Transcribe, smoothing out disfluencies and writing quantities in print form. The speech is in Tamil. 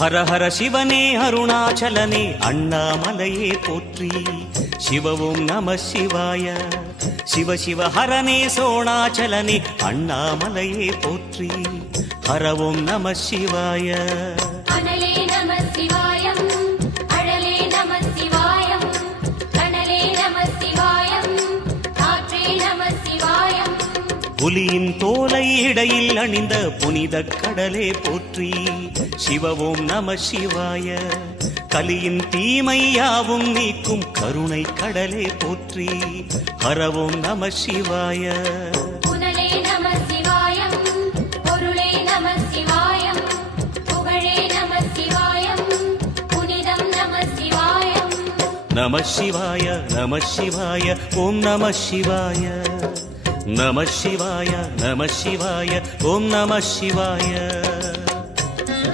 ஹர ஹர சிவனே அருணாச்சலனே அண்ணாமலையே போற்றி. சிவவும் நம சிவாய. சிவ சிவ ஹரனே சோணாச்சலனே அண்ணாமலையே போற்றி. ஹரவும் நம சிவாய. அனலே நம சிவாயம், அழலே நம சிவாயம், கனலே நம சிவாயம், காற்றே நம சிவாயம். புலியின் தோலை இடையில் அணிந்த புனித கடலே போற்றி. சிவவும் நம சிவாய. கலியின் தீமையாவும் நீக்கும் கருணை கடலே போற்றி. ஹரவும் நம சிவாய. புனலே நம சிவாயம், பொருளே நம சிவாயம், புகழே நம சிவாயம், புனிதம் நம சிவாயம். நம சிவாய நம சிவாய ஓம் நம சிவாய. நம சிவாய நம சிவாய ஓம் நம சிவாய.